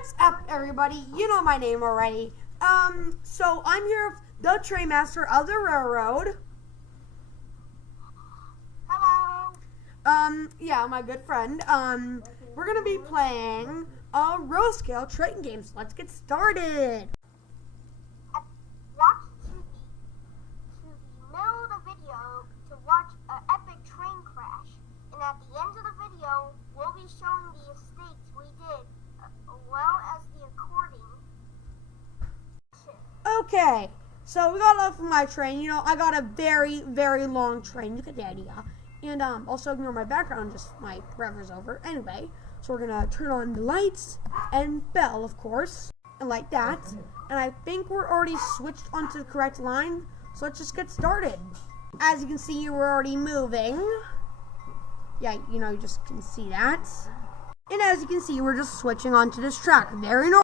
What's up, everybody? You know my name already. So I'm here with the Trainmaster of the Railroad. Hello. Yeah, my good friend. We're gonna be playing a row scale train game. So let's get started. Watch to the middle of the video to watch an epic train crash. And at the end of the video, we'll be showing the mistakes we did, as well as the according. Okay, so we got off of my train. You know, I got a very, very long train. You get the idea. And also ignore my background, just my forever's over. Anyway, so we're gonna turn on the lights and bell, of course, and like that. And I think we're already switched onto the correct line. So let's just get started. As you can see, we're already moving. Yeah, you know, you just can see that. And as you can see, we're just switching onto this track. Very normal.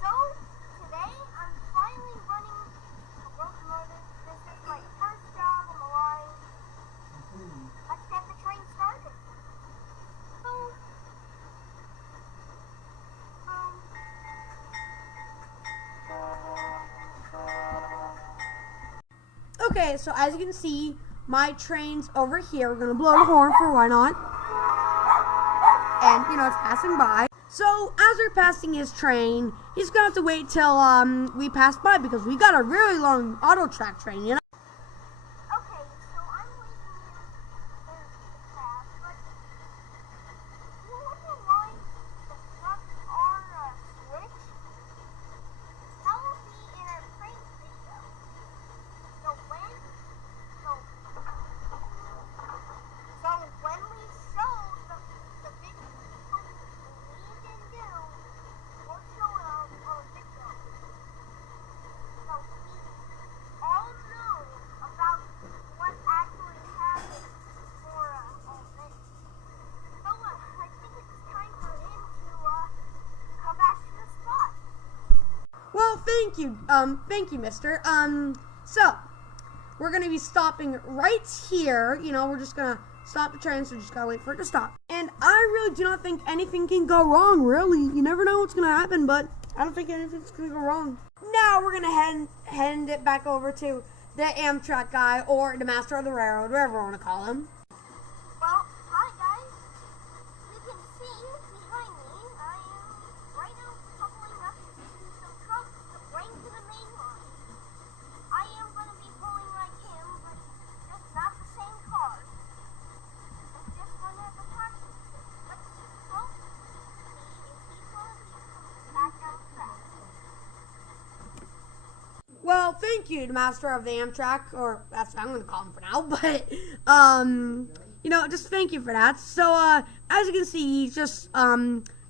So, today I'm finally running a locomotive. This is my first job on the line. Let's get the train started. Boom. Okay, so as you can see, my train's over here. We're gonna blow the horn for why not. And, you know, it's passing by. So, as we're passing his train, he's gonna have to wait till, we pass by because we got a really long auto track train, you know? Okay, so I'm waiting here to pass, but you wonder why the trucks are switched? That will be in our train video. So when we show the video we can do, we'll show it on a video. So we all know about what actually happened for all this. So I think it's time for him to come back to the spot. Well, thank you, mister. So, we're gonna be stopping right here. You know, we're just gonna stop the train, so just gotta wait for it to stop. And I really do not think anything can go wrong, really. You never know what's gonna happen, but I don't think anything's gonna go wrong. Now we're gonna hand it back over to the Amtrak guy, or the Master of the Railroad, whatever you wanna call him. Well, hi guys. You can see behind me, I am right now coupling up to some trucks to bring to the main line. I am going to be pulling like him, but just not the same car. It's just one of the taxis. Let's go see if he's going to be back on track. Well, thank you, the Master of the Amtrak, or that's what I'm gonna call him for now, but, you know, just thank you for that. So, as you can see, he's just,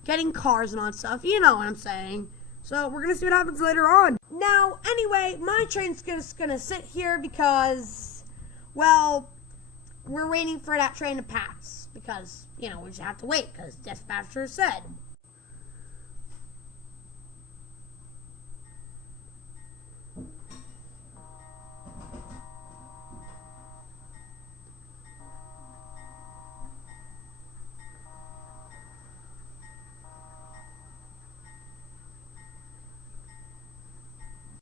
getting cars and all that stuff. You know what I'm saying. So, we're gonna see what happens later on. Now, anyway, my train's just gonna sit here because, well, we're waiting for that train to pass. Because, you know, we just have to wait, because dispatcher said.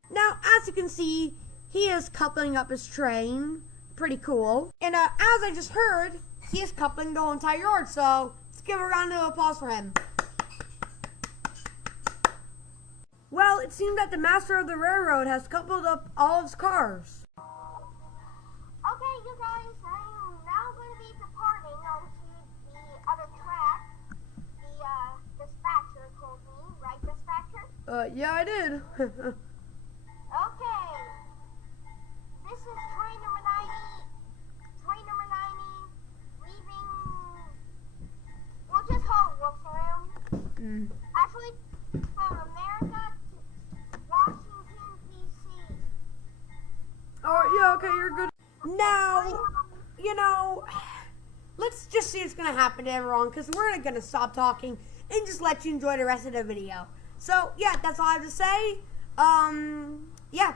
Now, as you can see, he is coupling up his train. Pretty cool. And as I just heard, he is coupling the whole entire yard. So, let's give a round of applause for him. Well, it seems that the Master of the Railroad has coupled up all of his cars. Okay, you guys, I'm now going to be departing onto the other track. The dispatcher told me, right, dispatcher? Yeah, I did. Okay. This is train number 90. Train number 90 leaving. We'll just call it Wolfram. Actually, from America to Washington, D.C. Oh, yeah, okay, you're good. Now, you know, let's just see what's going to happen to everyone, because we're going to stop talking and just let you enjoy the rest of the video. So, yeah, that's all I have to say. Yeah.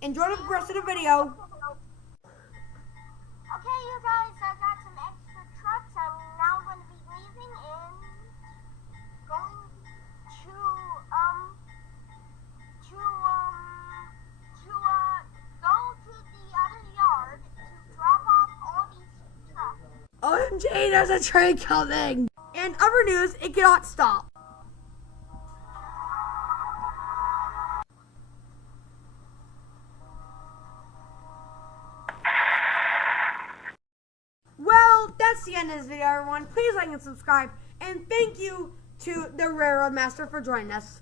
Enjoy the rest of the video. Okay, you guys, I got some extra trucks. I'm now going to be leaving and going to OMG, there's a train coming! And other news, it cannot stop. Well, that's the end of this video, everyone. Please like and subscribe. And thank you to the Railroad Master for joining us.